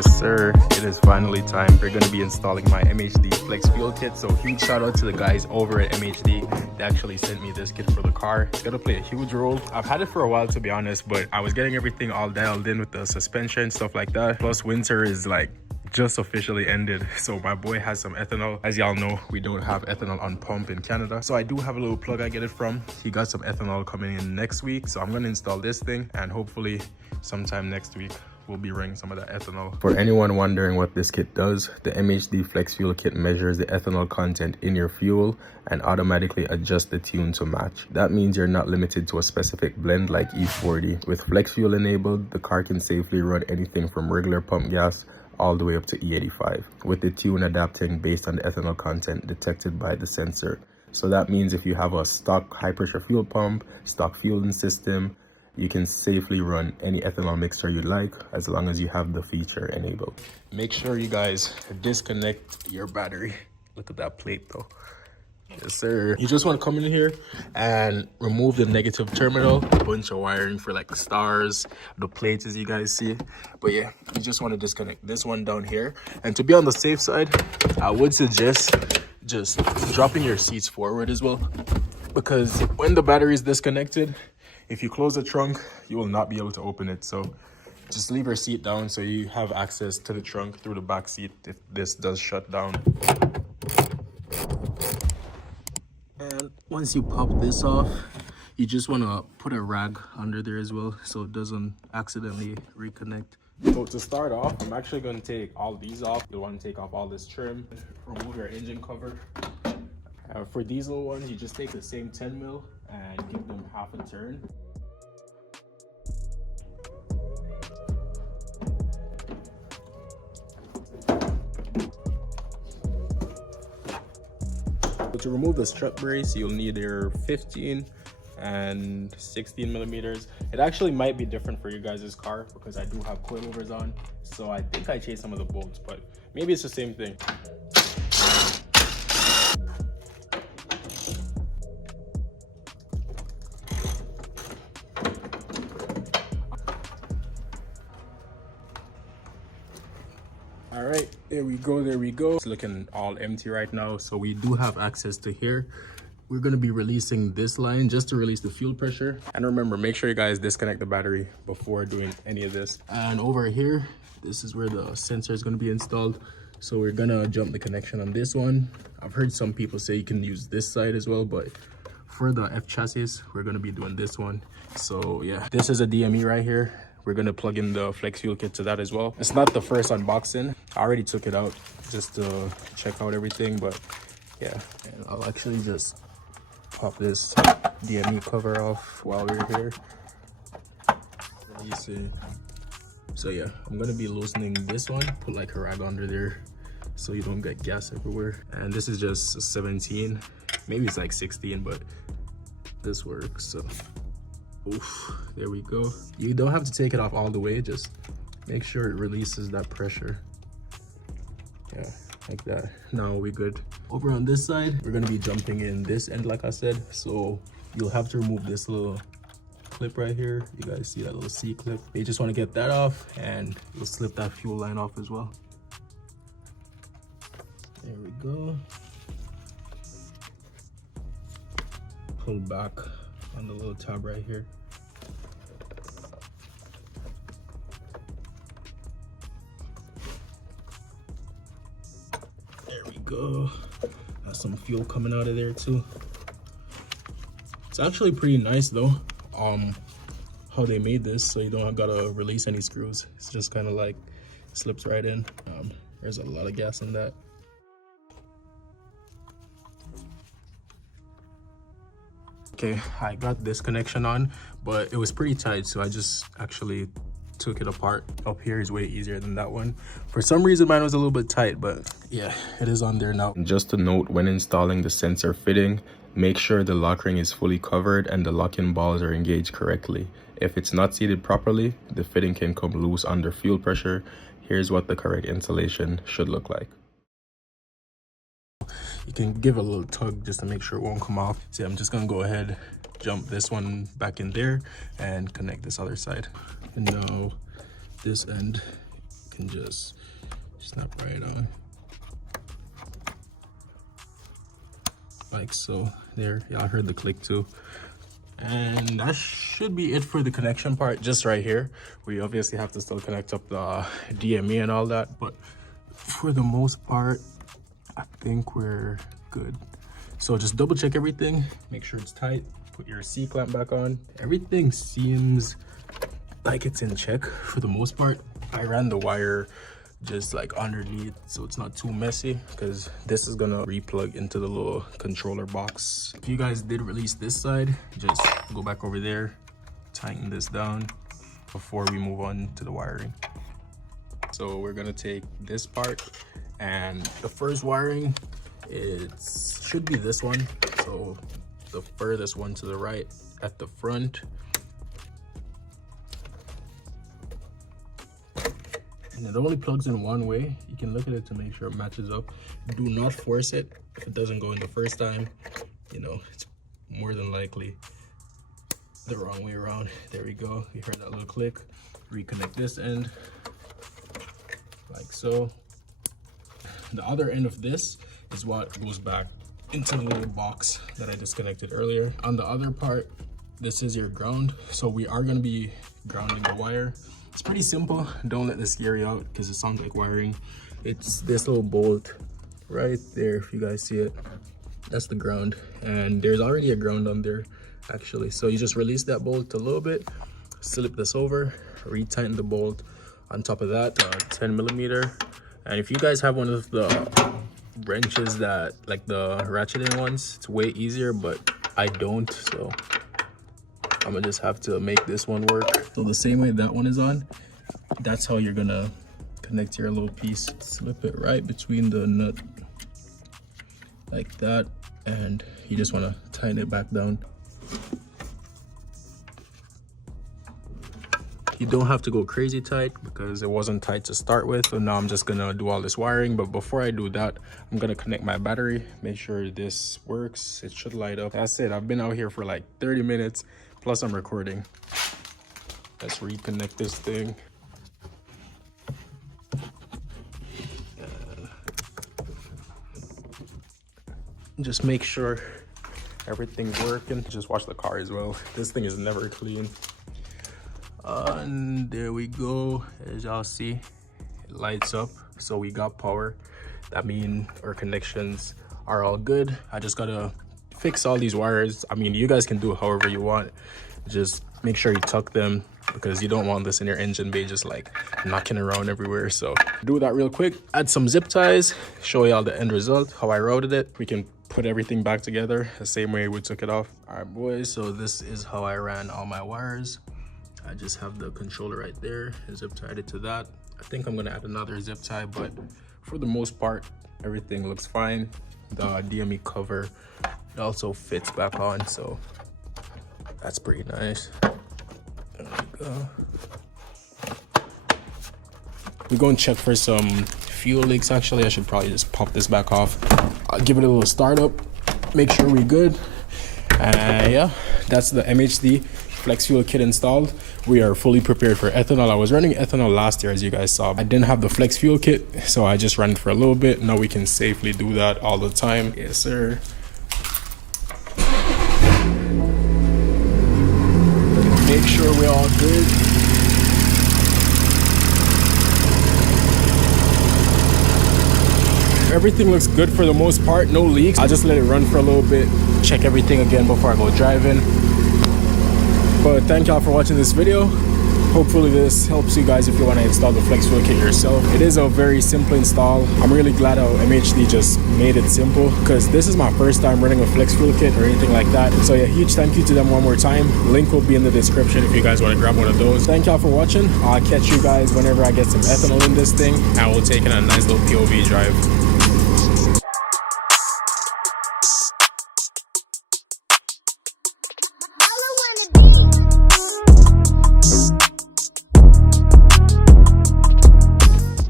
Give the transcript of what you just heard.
Yes sir, it is finally time. We're going to be installing my MHD Flex Fuel Kit. So huge shout out to the guys over at MHD. They actually sent me this kit for the car. It's going to play a huge role. I've had it for a while to be honest, but I was getting everything all dialed in with the suspension, stuff like that. Plus winter is like just officially ended, so my boy has some ethanol. As y'all know, we don't have ethanol on pump in Canada, so I do have a little plug I get it from. He got some ethanol coming in next week, so I'm going to install this thing, and hopefully sometime next week we'll be running some of that ethanol. For anyone wondering what this kit does, the MHD Flex Fuel Kit measures the ethanol content in your fuel and automatically adjusts the tune to match. That means you're not limited to a specific blend like E40. With Flex Fuel enabled, the car can safely run anything from regular pump gas all the way up to E85, with the tune adapting based on the ethanol content detected by the sensor. So that means if you have a stock high pressure fuel pump, stock fueling system, you can safely run any ethanol mixture you like as long as you have the feature enabled. Make sure you guys disconnect your battery. Look at that plate though. Yes sir. You just want to come in here and remove the negative terminal, a bunch of wiring for like the stars, the plates as you guys see. But yeah, you just want to disconnect this one down here. And to be on the safe side, I would suggest just dropping your seats forward as well, because when the battery is disconnected, if you close the trunk, you will not be able to open it. So just leave your seat down so you have access to the trunk through the back seat if this does shut down. And once you pop this off, you just want to put a rag under there as well so it doesn't accidentally reconnect. So to start off, I'm actually going to take all these off. You'll want to take off all this trim, remove your engine cover. For these little ones, you just take the same 10 mil and give them half a turn. To remove the strut brace, you'll need your 15 and 16 millimeters. It actually might be different for you guys' car because I do have coilovers on, so I think I changed some of the bolts, but maybe it's the same thing. All right, there we go. It's looking all empty right now, so we do have access to here. We're going to be releasing this line just to release the fuel pressure. And remember, make sure you guys disconnect the battery before doing any of this. And over here, this is where the sensor is going to be installed. So we're going to jump the connection on this one. I've heard some people say you can use this side as well, but for the F chassis, we're going to be doing this one. So yeah, this is a DME right here. We're going to plug in the Flex Fuel Kit to that as well. It's not the first unboxing. I already took it out just to check out everything, but yeah. And I'll actually just pop this DME cover off while we're here. You see. So yeah, I'm going to be loosening this one. Put like a rag under there so you don't get gas everywhere. And this is just a 17. Maybe it's like 16, but this works. So oof, there we go. You don't have to take it off all the way, just make sure it releases that pressure. Yeah, like that. Now we're good. Over on this side, we're going to be jumping in this end like I said, so you'll have to remove this little clip right here. You guys see that little C clip? You just want to get that off, and you'll slip that fuel line off as well. There we go. Pull back on the little tab right here. There we go. Got some fuel coming out of there too. It's actually pretty nice though, how they made this, so you don't gotta release any screws. It's just kind of like slips right in. There's a lot of gas in that. Okay, I got this connection on, but it was pretty tight, so I just actually took it apart. Up here is way easier than that one. For some reason, mine was a little bit tight, but yeah, it is on there now. Just a note, when installing the sensor fitting, make sure the lock ring is fully covered and the lock-in balls are engaged correctly. If it's not seated properly, the fitting can come loose under fuel pressure. Here's what the correct installation should look like. You can give a little tug just to make sure it won't come off. See, I'm just gonna go ahead, jump this one back in there and connect this other side. And now this end can just snap right on. Like so. There, y'all heard the click too. And that should be it for the connection part, just right here. We obviously have to still connect up the DME and all that, but for the most part, I think we're good. So just double check everything, make sure it's tight, put your C-clamp back on. Everything seems like it's in check for the most part. I ran the wire just like underneath so it's not too messy, because this is gonna replug into the little controller box. If you guys did release this side, just go back over there, tighten this down before we move on to the wiring. So we're gonna take this part, and the first wiring, it should be this one, so the furthest one to the right at the front. And it only plugs in one way. You can look at it to make sure it matches up. Do not force it. If it doesn't go in the first time, you know, it's more than likely the wrong way around. There we go. You heard that little click. Reconnect this end, like so. The other end of this is what goes back into the little box that I disconnected earlier. On the other part, this is your ground. So we are gonna be grounding the wire. It's pretty simple. Don't let this scare you out because it sounds like wiring. It's this little bolt right there, if you guys see it. That's the ground, and there's already a ground on there actually. So you just release that bolt a little bit, slip this over, retighten the bolt on top of that, 10 millimeter. And if you guys have one of the wrenches that, like the ratcheting ones, it's way easier, but I don't, so I'm gonna just have to make this one work. So the same way that one is on, that's how you're gonna connect your little piece. Slip it right between the nut like that, and you just wanna tighten it back down. You don't have to go crazy tight because it wasn't tight to start with. So now I'm just gonna do all this wiring, but before I do that, I'm gonna connect my battery, make sure this works. It should light up. That's it. I've been out here for like 30 minutes, plus I'm recording. Let's reconnect this thing. Just make sure everything's working. Just watch the car as well. This thing is never clean. And there we go. As y'all see, it lights up. So we got power. That means our connections are all good. I just gotta fix all these wires. I mean, you guys can do it however you want. Just make sure you tuck them, because you don't want this in your engine bay just like knocking around everywhere. So do that real quick. Add some zip ties, show y'all the end result, how I routed it. We can put everything back together the same way we took it off. All right, boys, so this is how I ran all my wires. I just have the controller right there, zip tied it to that. I think I'm gonna add another zip tie, but for the most part, everything looks fine. The DME cover, it also fits back on, so that's pretty nice. There we go. We're going to check for some fuel leaks. Actually, I should probably just pop this back off. I'll give it a little startup, make sure we're good. Yeah, that's the MHD Flex Fuel Kit installed. We are fully prepared for ethanol. I was running ethanol last year, as you guys saw. I didn't have the Flex Fuel Kit, so I just ran it for a little bit. Now we can safely do that all the time. Yes, sir. Make sure we're all good. Everything looks good for the most part, no leaks. I'll just let it run for a little bit, check everything again before I go driving. But thank y'all for watching this video. Hopefully this helps you guys if you want to install the Flex Fuel Kit yourself. It is a very simple install. I'm really glad how MHD just made it simple, because this is my first time running a Flex Fuel Kit or anything like that. So yeah, huge thank you to them one more time. Link will be in the description if you guys want to grab one of those. Thank y'all for watching. I'll catch you guys whenever I get some ethanol in this thing, and we'll take it on a nice little POV drive.